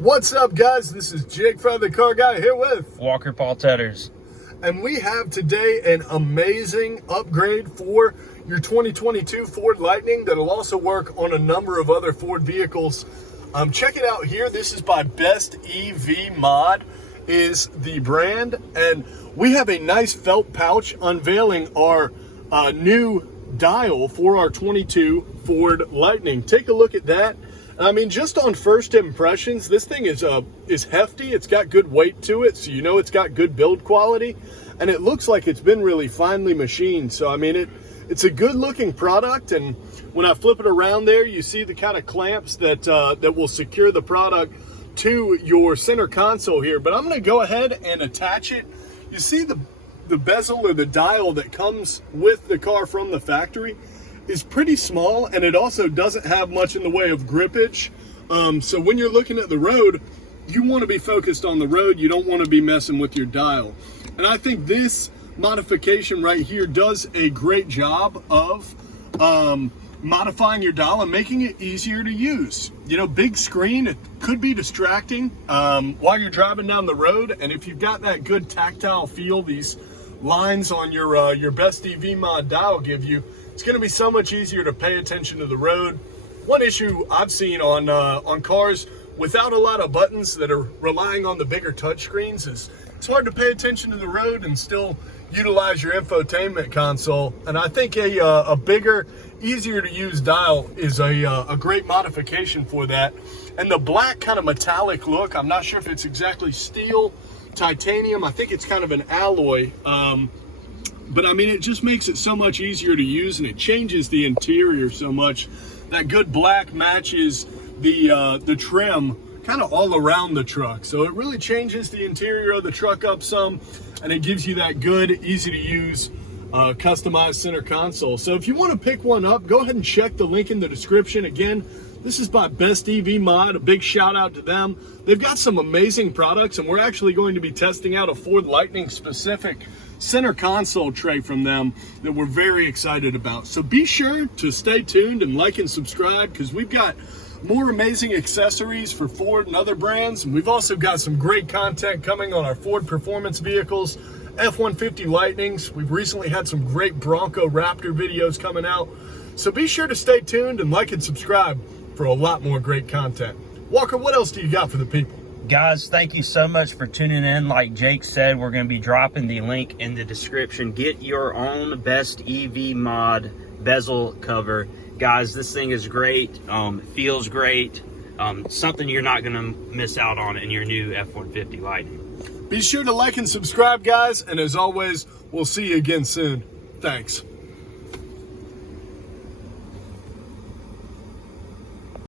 What's up, guys? This is Jake Frye, the car guy, here with Walker Paul Tetters. And we have today an amazing upgrade for your 2022 Ford Lightning that'll also work on a number of other Ford vehicles. Check it out here. This is by BestEVMod is the brand, and we have a nice felt pouch unveiling our new dial for our 22 Ford Lightning. Take a look at that. I mean, just on first impressions, this thing is hefty. It's got good weight to it, so you know it's got good build quality, and it looks like it's been really finely machined. So I mean, it's a good looking product, and when I flip it around there, you see the kind of clamps that that will secure the product to your center console here. But I'm going to go ahead and attach it. You see the bezel or the dial that comes with the car from the factory is pretty small, and it also doesn't have much in the way of grippage. So when you're looking at the road, you want to be focused on the road. You don't want to be messing with your dial. And I think this modification right here does a great job of modifying your dial and making it easier to use. You know, big screen, it could be distracting while you're driving down the road. And if you've got that good tactile feel these lines on your BestEVMod dial give you, it's going to be so much easier to pay attention to the road. One issue I've seen on cars without a lot of buttons that are relying on the bigger touchscreens is it's hard to pay attention to the road and still utilize your infotainment console. And I think a bigger, easier to use dial is a great modification for that. And the black kind of metallic look, I'm not sure if it's exactly steel, titanium. I think it's kind of an alloy. But I mean, it just makes it so much easier to use, and it changes the interior so much. That good black matches the trim kind of all around the truck. So it really changes the interior of the truck up some, and it gives you that good, easy to use, customized center console. So if you want to pick one up, go ahead and check the link in the description. Again, this is by BestEVMod. A big shout out to them. They've got some amazing products, and we're actually going to be testing out a Ford Lightning specific center console tray from them that we're very excited about. So be sure to stay tuned and like and subscribe, because we've got more amazing accessories for Ford and other brands. And we've also got some great content coming on our Ford performance vehicles, F-150 Lightnings. We've recently had some great Bronco Raptor videos coming out. So be sure to stay tuned and like and subscribe for a lot more great content. Walker, what else do you got for the people? Guys, thank you so much for tuning in. Like Jake said, we're going to be dropping the link in the description. Get your own BestEVMod bezel cover. Guys, this thing is great. Feels great. Something you're not going to miss out on in your new F-150 Lightning. Be sure to like and subscribe, guys. And as always, we'll see you again soon. Thanks.